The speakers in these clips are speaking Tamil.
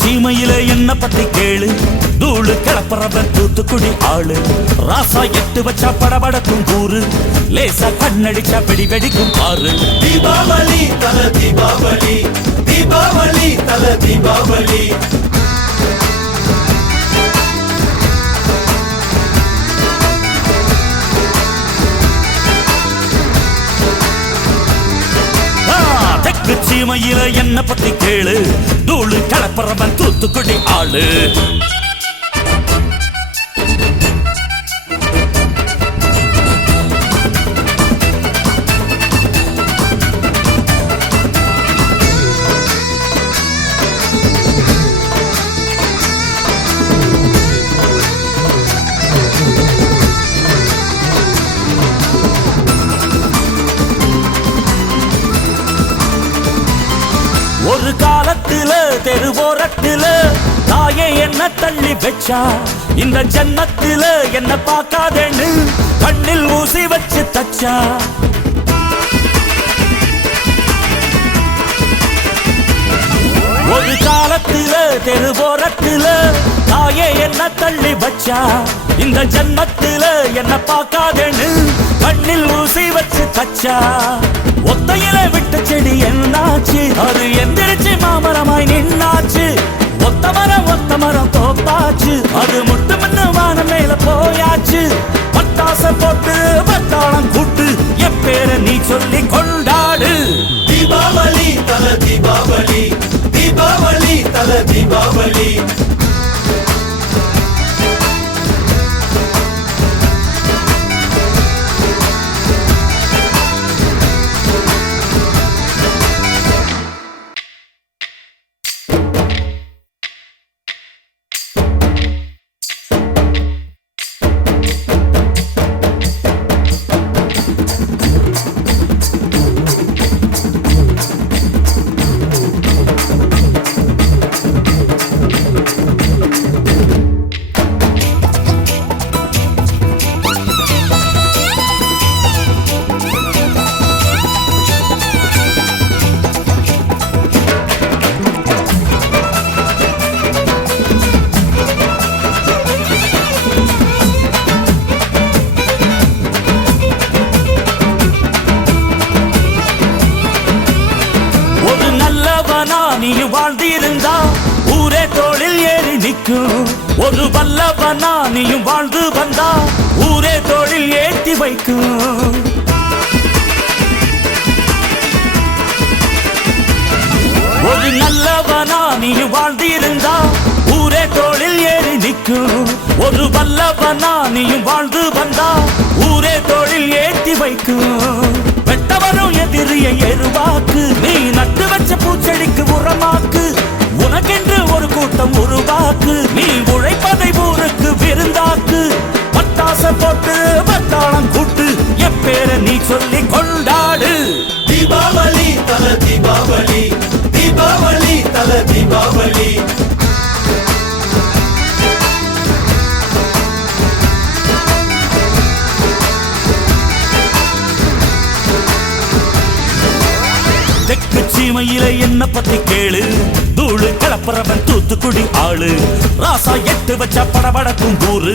சீமையில என்ன பத்தி கேளு, தூளு கிளப்புறவன் தூத்துக்குடி ஆளு. ராசா எட்டு வச்சா படபடக்கும் கூறு, லேசா கண்ணடிச்சா வெடி வெடிக்கும் பாரு. தீபாவளி தல தீபாவளி, தீபாவளி தல தீபாவளி. தெற்கு சீமையில என்ன பத்தி கேளு, தூளு கிளப்புறவன் தூத்துக்குடி ஆளு. ஒரு காலத்துல தெருவோரத்துல தாயே என்ன தள்ளி வச்சா, இந்த ஜன்னத்துல என்ன பார்க்காதேன்னு கண்ணில் ஊசி வச்சு தச்சா. ஒரு காலத்துல தெருவோரத்துல தாயே என்ன தள்ளி வச்சா, இந்த ஜன்னத்துல என்ன பார்க்காதேன்னு கண்ணில் ஊசி வச்சு தச்சா. ஒத்தையில விட்ட செடி என்னாச்சு, அது எந்திரிச்சு மாமரமாய் நின்னாச்சு. ஒத்த மரம் தோப்பாச்சு, அது முட்டு முன்னு வானம் மேல போயாச்சு. பட்டாச போட்டு பட்டாளம் கூட்டு, என் பேரை நீ சொல்லி கொண்டாடு. தீபாவளி தல தீபாவளி, தீபாவளி தல தீபாவளி. நீயும் வாழ்ந்திருந்தா ஊரே தோளில் ஏறி நிற்கும். ஒரு வல்லவனா நீயும் வாழ்ந்து வந்தா ஊரே தோளில் ஏற்றி வைக்கும். ஒரு நல்லவனா நீயும் வாழ்ந்திருந்தா ஊரே தோளில் ஏறி நிற்கும். ஒரு வல்லவனா நீயும் வாழ்ந்து வந்தா ஊரே தோளில் ஏற்றி வைக்கும். வெட்டவரும் எதிரியை எருவாக்கு, நீ நட்டு வச்ச பூச்செடிக்கு உரமாக்கு. உனக்கென்று ஒரு கூட்டம் உருவாக்கு, நீ உழைப்பதை ஊருக்கு விருந்தாக்கு. பட்டாச போட்டு பட்டாளம் கூட்டு, என் பேரை நீ சொல்லி கொண்டாடு. தீபாவளி தல தீபாவளி, தீபாவளி தல தீபாவளி. தெற்கு சீமையில என்ன பத்தி கேளு, தூளு கிளப்புறவன் தூத்துக்குடி ஆளு. ராசா எட்டு வச்சா படபடக்கும் கூறு,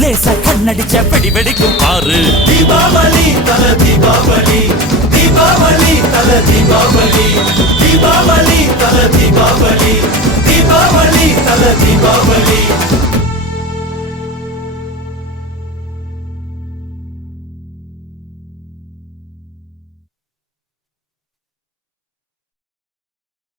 லேசா கண்ணடிச்ச வெடி வெடிக்கும் பாரு. தீபாவளி தல தீபாவளி, தீபாவளி தல தீபாவளி, தீபாவளி தல